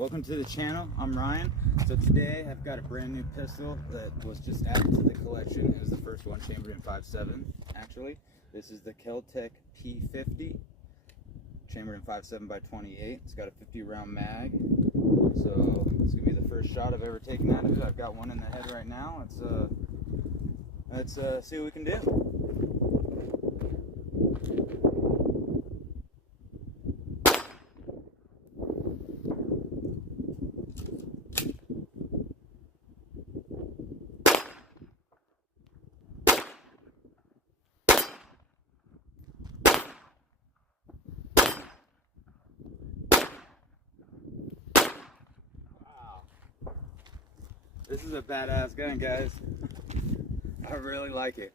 Welcome to the channel. I'm Ryan. So today I've got a brand new pistol that was just added to the collection. It was the first one chambered in 5.7 actually. This is the Kel-Tec p50 chambered in 5.7 by 28. It's got a 50 round mag. So it's gonna be the first shot I've ever taken out of it. I've got one in the head right now. Let's see what we can do. This is a badass gun, guys. I really like it.